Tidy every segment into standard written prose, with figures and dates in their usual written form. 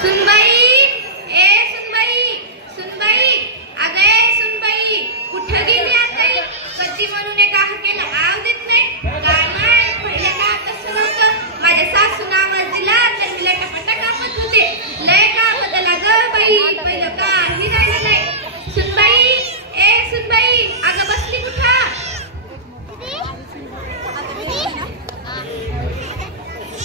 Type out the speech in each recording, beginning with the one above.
सुनबाई, ए सुनबाई, सुनबाई, अगं ए सुनबाई, कुठं गेली आता? कधी म्हणून एक हाकेला आव देत नाही. काय माय पहिले का कसं नव्हतं. माझ्या सासून आवाज दिला तर मी लटापटा कापत होते. लय का बदला ग बाई, पहिलं काही राहिलं नाही. सुनबाई, ए सुनबाई, अगं बसली कुठं?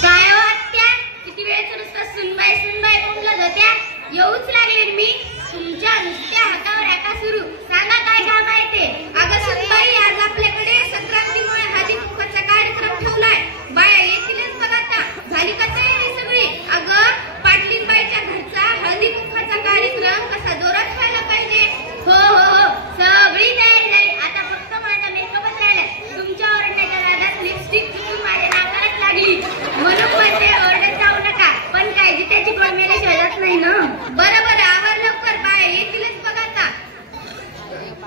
काय हो आत्या, किती वेळचं नुसतं सुनबाई सुनबाई बोलत होत्या. येऊच लागले मी. तुमच्या नुसत्या हातावर एका सुरू. सांगा काय काम आहे ते? अगं सुनबाई, आज आपल्याकडे संक्रांतीमुळे हळदी कुंकवाचा कार्यक्रम ठेवलाय. बाया येतीलच बघ आता. झाली का तयारी सगळी? अगं पाटलीनबाईच्या घरचा हळदी कुंकवाचा कार्यक्रम कसा जोरात व्हायला पाहिजे. हो हो हो, सगळी तयारी झाली. आता फक्त माझा मेकअपच राहिलाय. तुमच्या ओरडण्याच्या नादात लिपस्टिक चुकून माझ्या नाकालाच लागली. म्हणून म्हणते ओरडत जाऊ नका. पण काय जित्याची कोण मेले शोधत नाही ना. बरं बरं, आवर लवकर. बाया येतीलच बघ आता.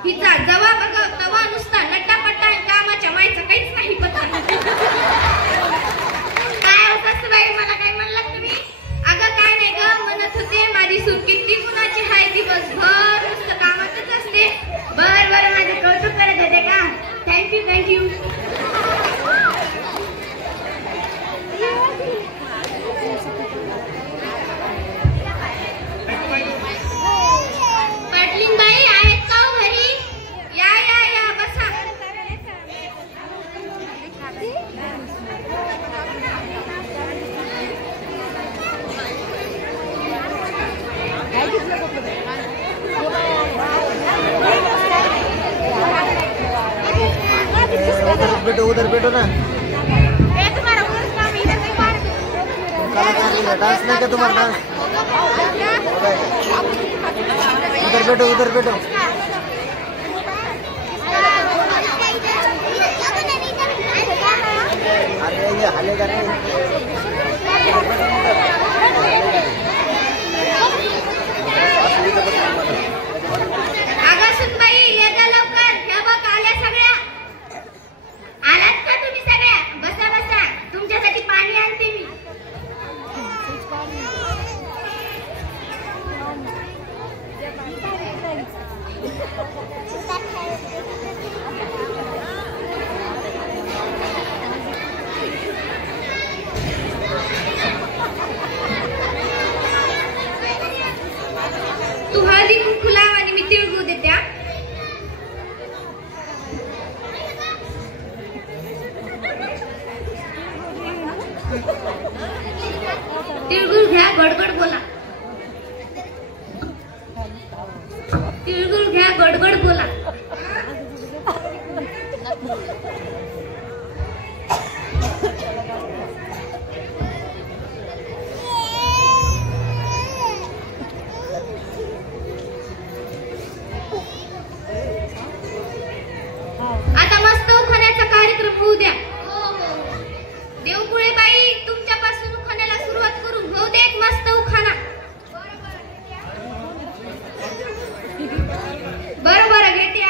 हिचा जवा बघ तवा नुसता नट्टापट्टा. कामाच्या मायचा काहीच नाही पत्ता. काय होत बाई, मला काय म्हणलात तुम्ही? अगं काय नाही ग, म्हणत होते माझी सूट किती गुणाची हाय. दिवसभर नुसतं कामातच असते. बर बर, माझे कौतुक करत होते का? Thank you thank you. पाटलीनबाई आहेत का हो घरी? या या या, बसा. उधर बैठो ना. तुम्हारा काम इधर नहीं मार दो. डांस नहीं क्या तुम्हारा? डांस उधर बैठो. अरे ये हालेगा नहीं. अगं सुनबाई, ये जा लवकर. ह्या बघ आल्या सगळ्या. आलात का तुम्ही सगळ्या? बसा बसा, तुमच्यासाठी पाणी आणते मी. तू हळदी कुंकू लाव आणि मी तिळगुळ देते. तिळगुळ घ्या, गडगड बोला. तिळगुळ घ्या, गडगड बोला. आता मस्त उखाण्याचा कार्यक्रम होऊ द्या. देवकुळे बाई, तुमच्यापासून उखाण्याला सुरुवात करू. होऊ दे एक मस्त उखाणा. बरं बरं घेते.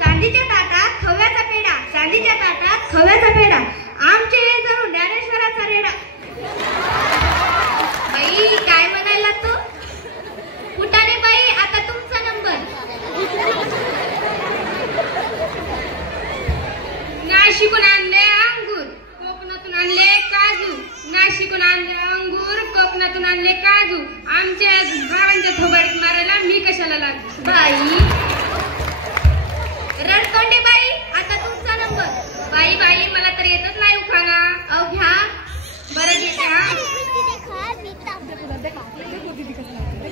चांदीच्या ताटात खव्याचा पेढा. चांदीच्या ताटात खव्याचा पेढा. आमचे हे जणू ज्ञानेश्वराचा रेडा. बाई काय म्हणायला तू? फुटाणे बाई, आता तुमचा नंबर. नाशिकून आणले अंगूर, कोकणातून आणले काजू. नाशिकून आणले अंगूर, कोकणातून आणले काजू. आमच्या भावांच्या थोबाडीत मारायला मी कशाला लागू? बाई रणतोंडे बाई, आता तुमचा नंबर. बाई बाई, मला तर येतच नाही उखाणा. अहो घ्या. बरं घेते.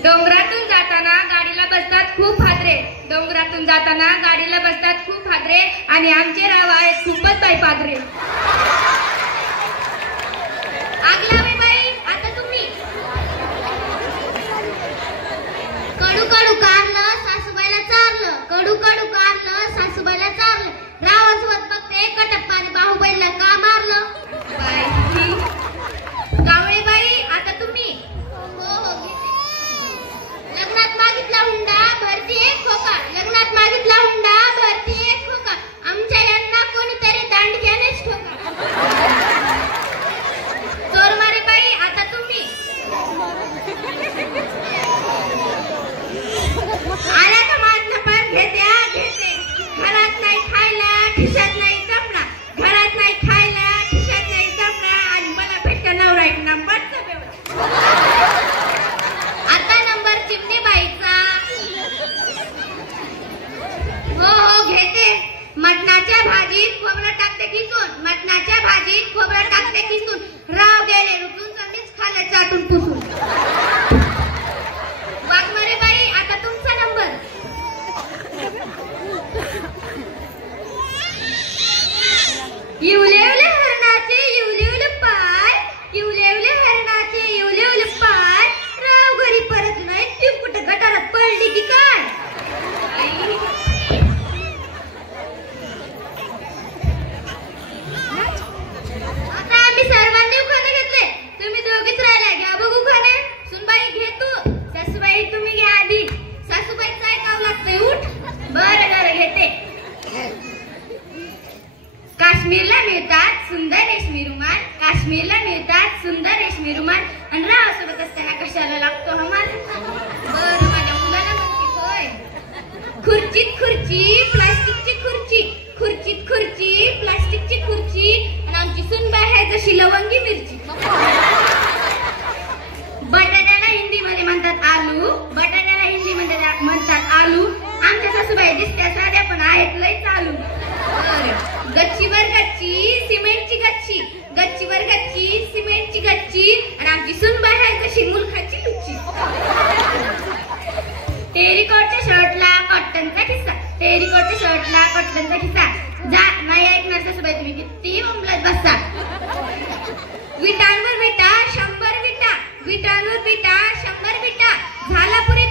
डोंगरातून जाताना गाडीला बसतात खूप हादरे. डोंगरातून जाताना गाडीला बसतात खूप हादरे. आणि आमचे राव आहेत खूपच बाई पादरे. आगलावे बाई, आता तुम्ही. कडू कडू कारलं, सासूबाईला चारलं. कडू कडू कारलं, सासूबाईला चारलं. रावासोबत बघते कटप्पाने बाहुबलीला का मारलं? बाई गावळे बाई, आता तुम्ही. हो हो घेते. लग्नात मागितला हुंडा, भरती एक खोका. लग्नात मागितला हुंडा, भरती एक खोका. आमच्या यांना कोणीतरी दांडग्यानेच ठोका. काश्मीरला मिळतात सुंदर रेशमी रुमाल आणि राहासोबत असताना कशाला लागतो हमाल. बरं माझ्या मुलाला म्हणते होय. खुर्चीत खुर्ची प्लास्टिकची खुर्ची, खुर्चीत खुर्ची प्लास्टिकची खुर्ची आणि आमची सुनबाई आहे जशी लवंगी मिरची. बटाट्याला हिंदीमध्ये म्हणतात आलू, बटाट्याला हिंदीमध्ये म्हणतात आलू. आमच्या सासूबाई दिसत्या साध्या पण आहेत लय चालू. गच्चीवर गच्ची सिमेंटची गच्ची, गच्चीवर गच्ची सिमेंटची गच्ची आणि आमची सुनबाई आहे जशी मुलखाची लुच्ची. टेरिकॉटच्या शर्टला कॉटनचा खिस्सा, टेरिकॉटच्या शर्टला कॉटनचा खिस्सा. जा नाही ऐकणार सासूबाई तुम्ही किती बोंबलत बसा. विटांवर विटा 100 विटा, विटांवर विटा 100 विटा झाला पुरे